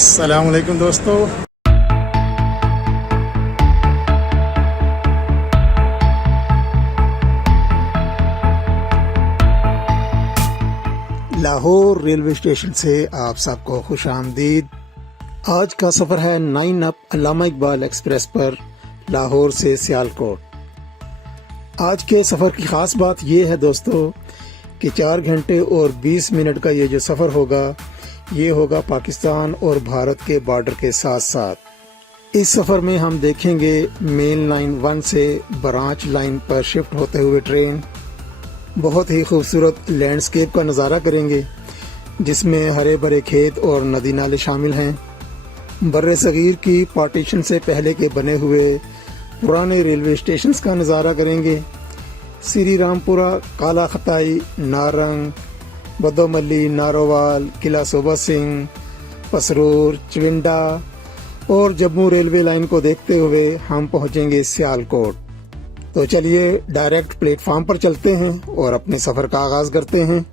अस्सलाम वालेकुम दोस्तों। लाहौर रेलवे स्टेशन से आप सबको खुश आमदीद। आज का सफ़र है 9 अप अल्लामा इकबाल एक्सप्रेस पर लाहौर से सियालकोट। आज के सफ़र की ख़ास बात यह है दोस्तों कि 4 घंटे और 20 मिनट का ये जो सफ़र होगा ये होगा पाकिस्तान और भारत के बॉर्डर के साथ साथ। इस सफ़र में हम देखेंगे मेन लाइन 1 से ब्रांच लाइन पर शिफ्ट होते हुए ट्रेन। बहुत ही खूबसूरत लैंडस्केप का नज़ारा करेंगे जिसमें हरे भरे खेत और नदी नाले शामिल हैं। बर्रे सगीर की पार्टीशन से पहले के बने हुए पुराने रेलवे स्टेशंस का नज़ारा करेंगे। श्री रामपुरा, काला खताई, नारंग, बदोमली, नारोवाल, किला सोबा सिंह, पसरूर, चविंडा और जम्मू रेलवे लाइन को देखते हुए हम पहुंचेंगे सियालकोट। तो चलिए डायरेक्ट प्लेटफॉर्म पर चलते हैं और अपने सफ़र का आगाज़ करते हैं।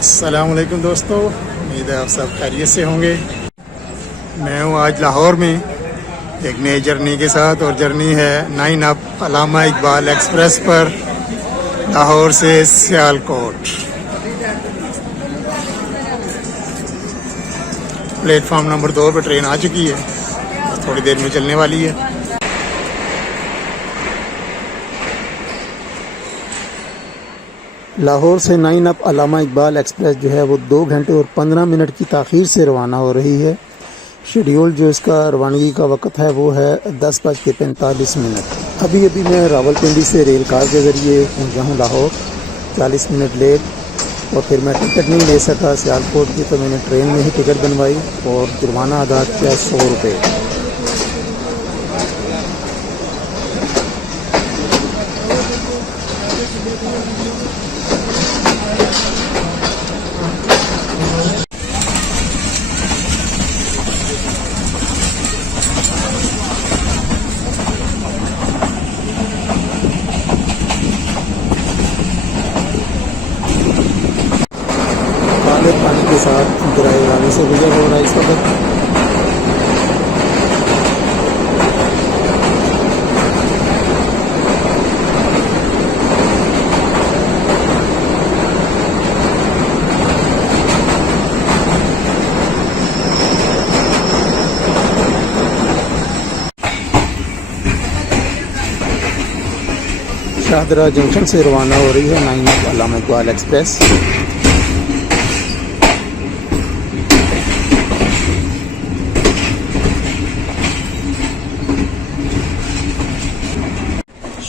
अस्सलाम वालेकुम दोस्तों, उम्मीद है आप सब खैरियत से होंगे। मैं हूँ आज लाहौर में एक नई जर्नी के साथ और जर्नी है 9 अप अल्लामा इकबाल एक्सप्रेस पर लाहौर से सियालकोट। प्लेटफॉर्म नंबर 2 पर ट्रेन आ चुकी है, थोड़ी देर में चलने वाली है। लाहौर से 9 अप अल्लामा इकबाल एक्सप्रेस जो है वो 2 घंटे और 15 मिनट की ताख़ीर से रवाना हो रही है। शेड्यूल जो इसका रवानगी का वक़्त है वो है 10:45। अभी मैं रावलपिंडी से रेल कार के ज़रिए पहुँचा हूँ लाहौर, 40 मिनट लेट। और फिर मैं टिकट नहीं ले सका सियालकोट की, तो मैंने ट्रेन में ही टिकट बनवाई और जुर्माना अदा किया 100 रुपये। पानी के साथ ड्राइव से गुजर हो रहा है इस वक्त। शाहदरा जंक्शन से रवाना हो रही है 9 up Allama Iqbal express.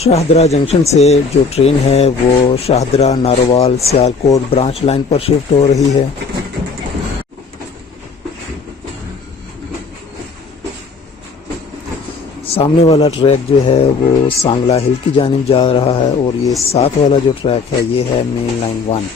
Shahdara junction से जो ट्रेन है वो शाहदरा, नारोवाल, सियालकोट ब्रांच लाइन पर शिफ्ट हो रही है। सामने वाला ट्रैक जो है वो सांगला हिल की जानिब जा रहा है और ये साथ वाला जो ट्रैक है ये है मेन लाइन 1।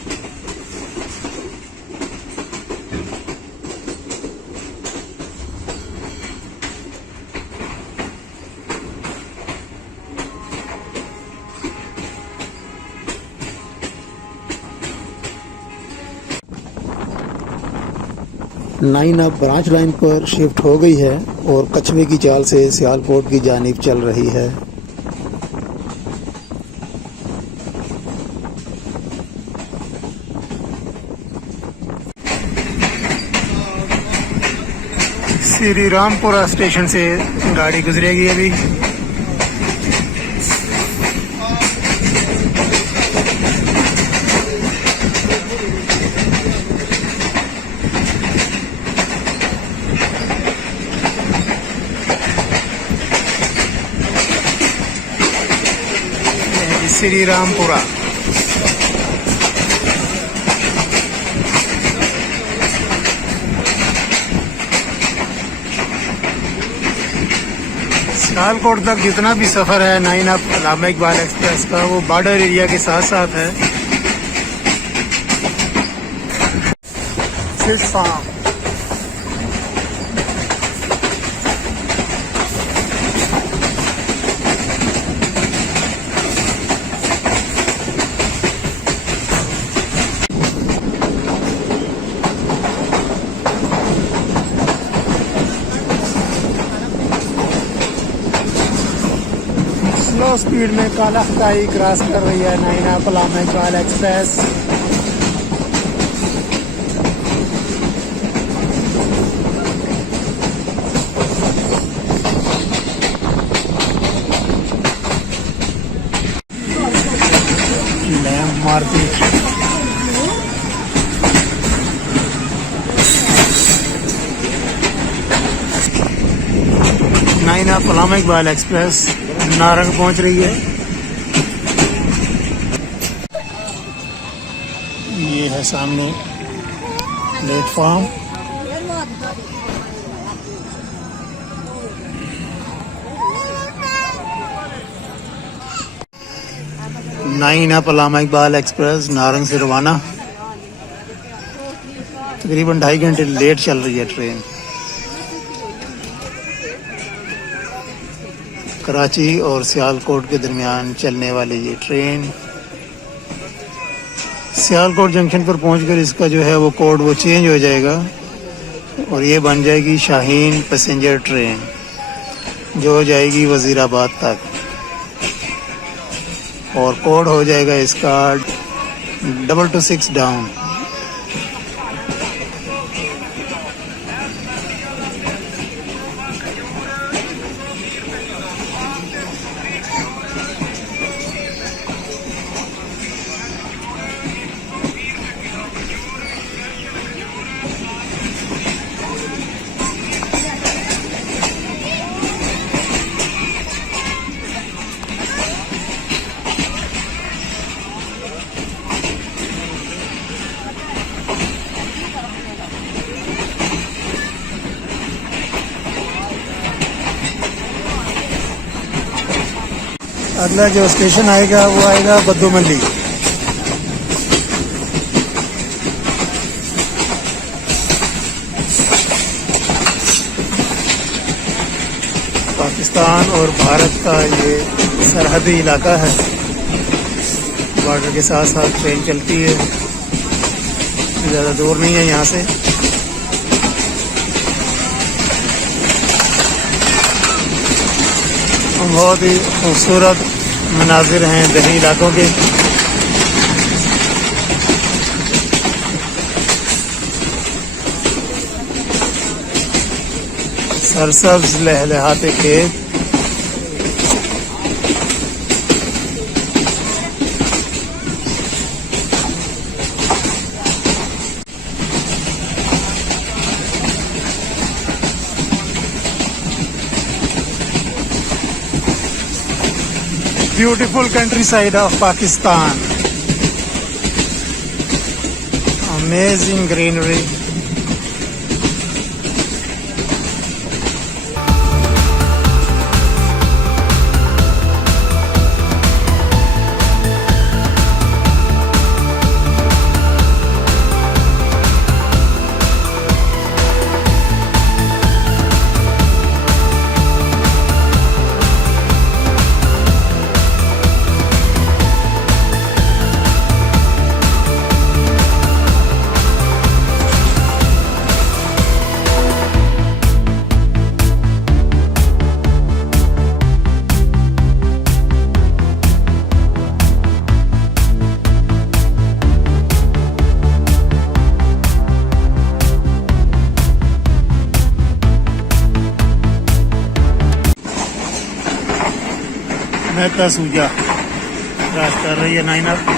नाइन अब ब्रांच लाइन पर शिफ्ट हो गई है और कछवे की चाल से सियालकोट की जानिब चल रही है। श्री रामपुरा स्टेशन से गाड़ी गुजरेगी अभी। श्री रामपुरा। सियालकोट तक जितना भी सफ़र है nine up Allama Iqbal express का वो बॉर्डर एरिया के साथ साथ है। फिश फार्म, स्लो स्पीड में काला खताई क्रॉस कर रही है nine up Allama Iqbal express. लैम्प मार्केट, nine up Allama Iqbal express Narang पहुंच रही है। ये है सामने platform. Nine up Allama Iqbal express Narang से रवाना। तकरीबन 2.5 घंटे लेट चल रही है ट्रेन। कराची और सियालकोट के दरमियान चलने वाली ये ट्रेन सियालकोट जंक्शन पर पहुंचकर इसका जो है वो कोड वो चेंज हो जाएगा और ये बन जाएगी शाहीन पैसेंजर ट्रेन जो जाएगी वजीराबाद तक, और कोड हो जाएगा इसका 226 डाउन। अगला जो स्टेशन आएगा वो आएगा बद्दोमल्ली। पाकिस्तान और भारत का ये सरहदी इलाका है, बॉर्डर के साथ साथ ट्रेन चलती है, ज़्यादा दूर नहीं है यहाँ से। बहुत ही खूबसूरत मनाजिर हैं दही इलाकों के। सरसब्ज लहलहाते खेत, beautiful countryside of Pakistan, amazing greenery. Mehta सूजा क्रॉस कर रही है nine up.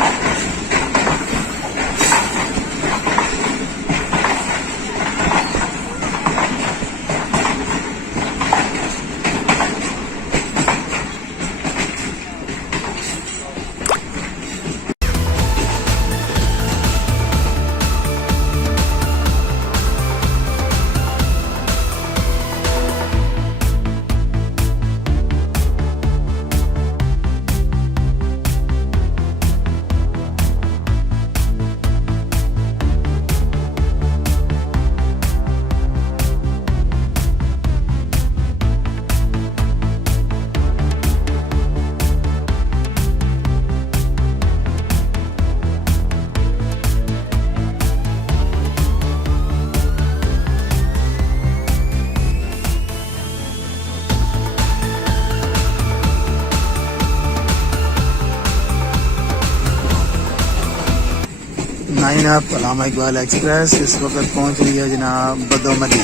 Nine up Allama Iqbal express इस वक्त पहुंच रही है जनाब बदोमली।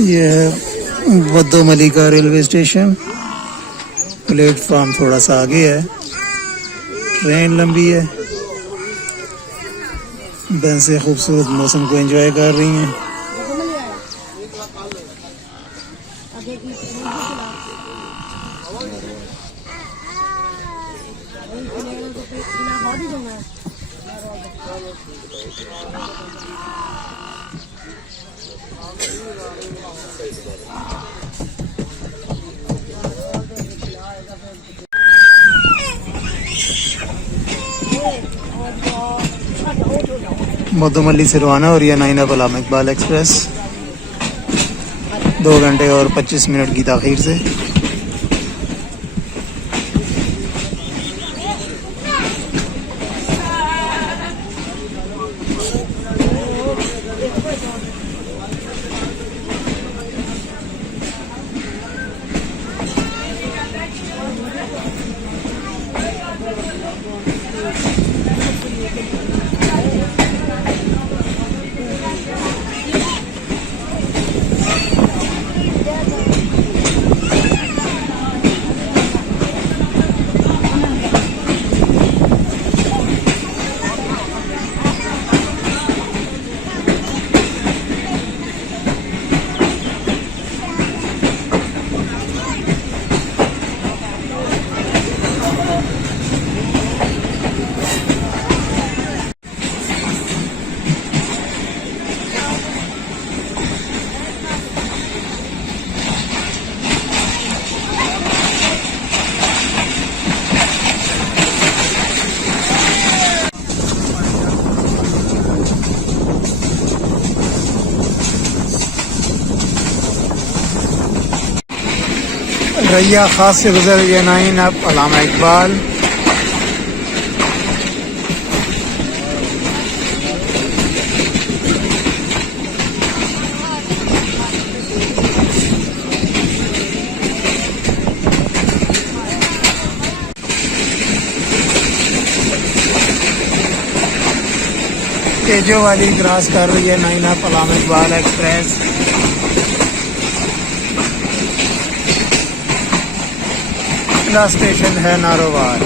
ये है बदोमली का रेलवे स्टेशन। प्लेटफॉर्म थोड़ा सा आगे है, ट्रेन लंबी है, बसें खूबसूरत मौसम को एंजॉय कर रही हैं। बदोमली से रवाना और यह nine up Allama Iqbal express 2 घंटे और 25 मिनट की ताख़ीर से। रैया खास से गुजर रही है नाइन अप अलामा इकबाल। तेजो वाली क्रॉस कर रही है nine up Allama Iqbal express. अगला स्टेशन है नारोवाल।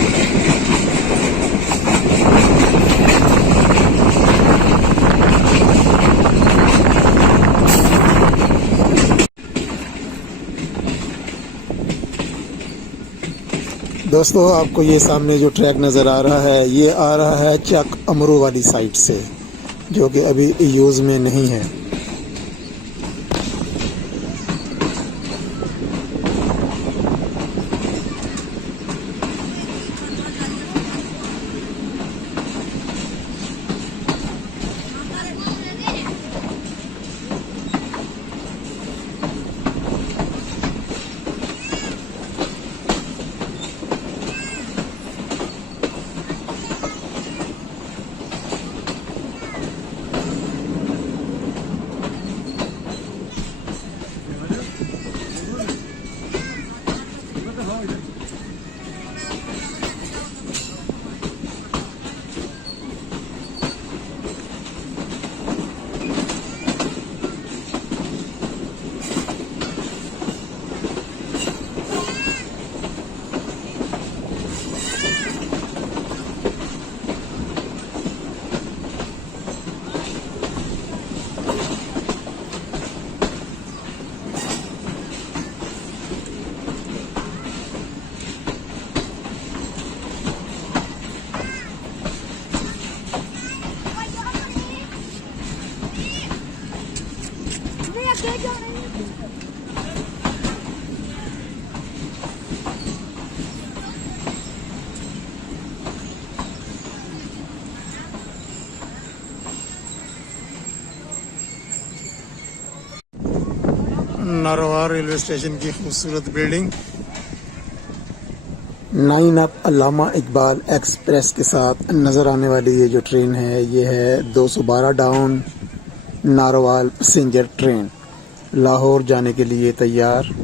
दोस्तों आपको ये सामने जो ट्रैक नज़र आ रहा है ये आ रहा है चक अमरू वाली साइड से, जो कि अभी यूज़ में नहीं है। नारोवाल रेलवे स्टेशन की खूबसूरत building 9 up Allama Iqbal express के साथ नज़र आने वाली ये जो ट्रेन है ये है 212 down Narowal passenger train Lahore जाने के लिए तैयार।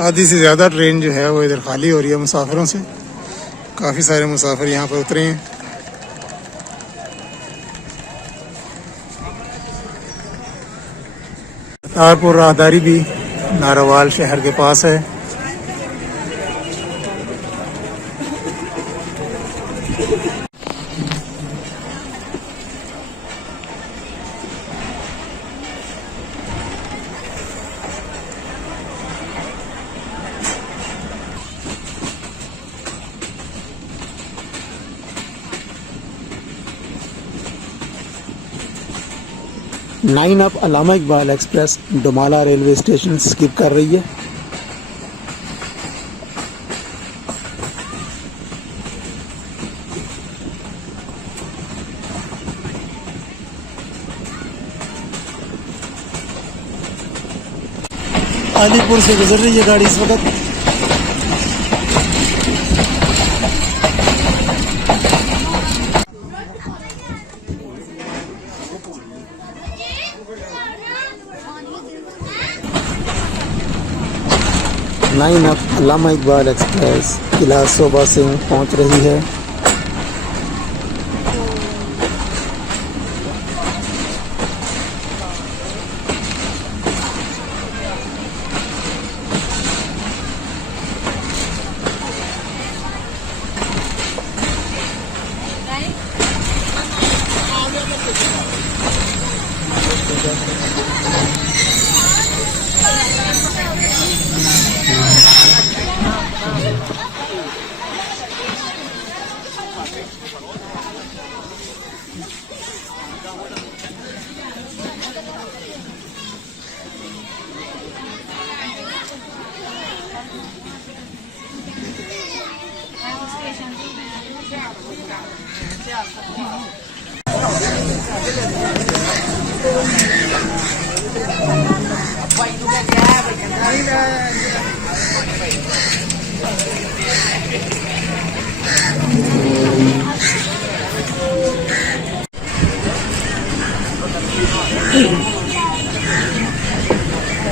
आधी से ज़्यादा ट्रेन जो है वो इधर खाली हो रही है मुसाफिरों से। काफ़ी सारे मुसाफिर यहाँ पर उतरे हैं। तारपुर राहदारी भी नारोवाल शहर के पास है। Nine up Allama Iqbal express Domala railway station skip कर रही है। अलीपुर से गुजर रही है गाड़ी इस वक्त। Nine up Allama Iqbal express किला सोबा से पहुंच रही है।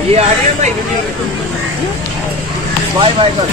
ये आ रही है भाई बाय बाय कर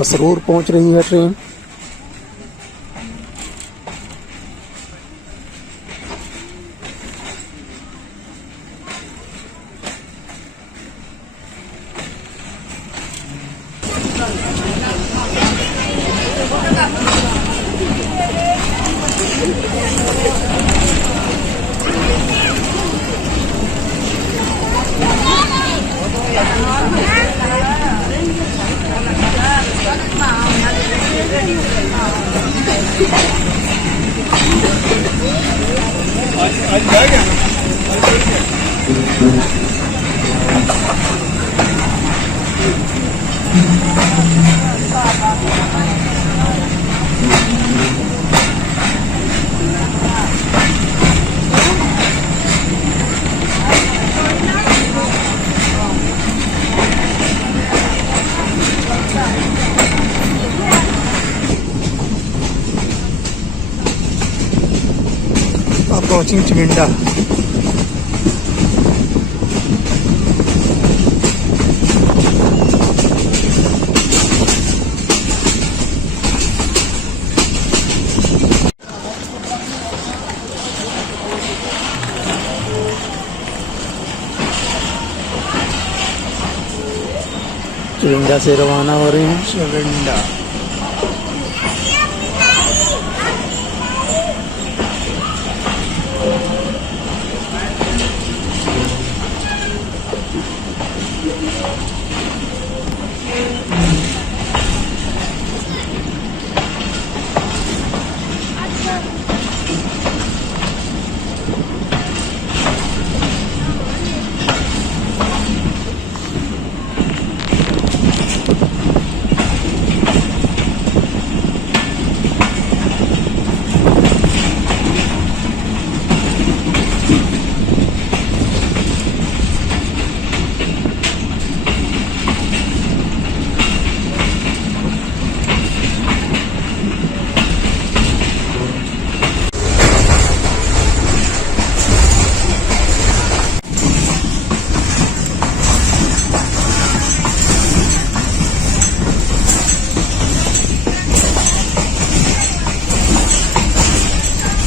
मसरूर पहुंच रही है ट्रेन। अब approaching Chaminda. चविंडा से रवाना हो रहे हैं। चविंडा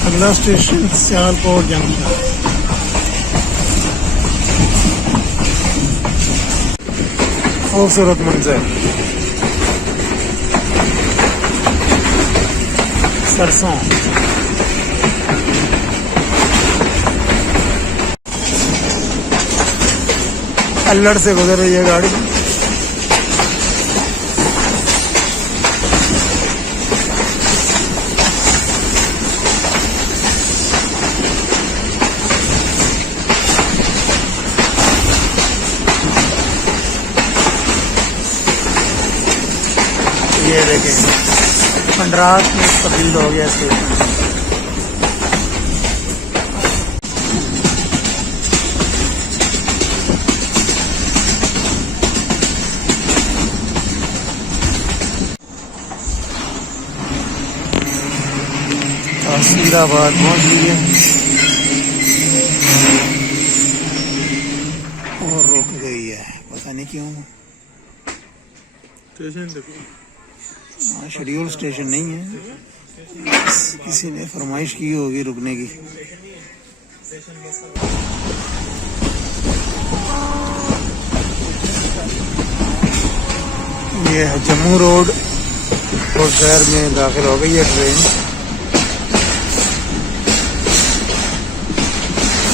अगला स्टेशन सियालकोट जंक्शन। खूबसूरत मंजर, सरसों, अल्लड़ से गुजर रही है गाड़ी। ये देखें खंडरात में तब्दील हो गया स्टेशन। तासीराबाद पहुंच गई है और रुक गई है, पता नहीं क्यों। स्टेशन देखो, शेड्यूल स्टेशन नहीं है, किसी ने फरमाइश की होगी रुकने की। ये है जम्मू रोड और शहर में दाखिल हो गई है ट्रेन।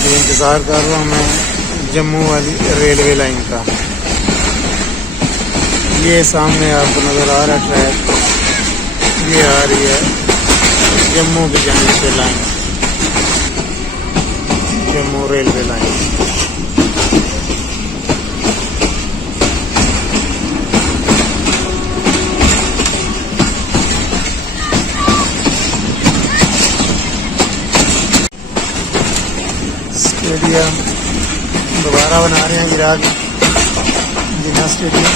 इंतज़ार कर रहा हूँ मैं जम्मू वाली रेलवे लाइन का। ये सामने आपको नज़र आ रहा है ट्रैक, ये आ रही है जम्मू की जाने से line, Jammu railway line. Stadium दोबारा बना रहे हैं इराक जिन्ना स्टेडियम।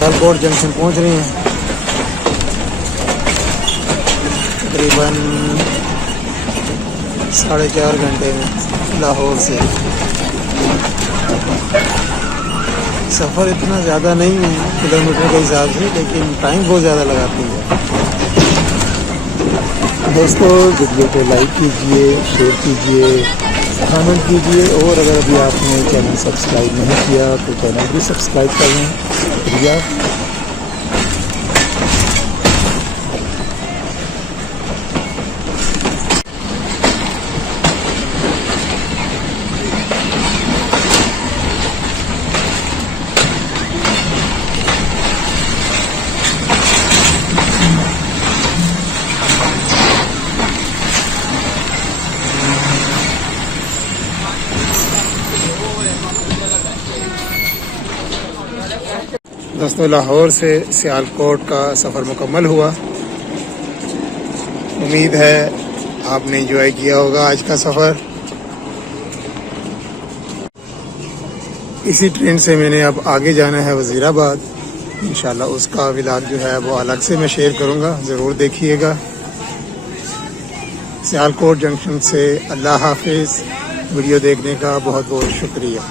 सियालकोट जंक्शन पहुंच रहे हैं, तकरीबन 4.5 घंटे में लाहौर से। सफ़र इतना ज़्यादा नहीं है किलोमीटर के हिसाब से, लेकिन टाइम बहुत ज़्यादा लगाती है। दोस्तों वीडियो को लाइक कीजिए, शेयर कीजिए, कमेंट कीजिए, और अगर अभी आपने चैनल सब्सक्राइब नहीं किया तो चैनल भी सब्सक्राइब कर लें। शुक्रिया। दोस्तों लाहौर से सियालकोट का सफ़र मुकम्मल हुआ। उम्मीद है आपने एंजॉय किया होगा आज का सफ़र। इसी ट्रेन से मैंने अब आगे जाना है वज़ीराबाद। इंशाल्लाह उसका व्लॉग जो है वो अलग से मैं शेयर करूँगा, ज़रूर देखिएगा। सियालकोट जंक्शन से अल्लाह हाफिज़। वीडियो देखने का बहुत बहुत शुक्रिया।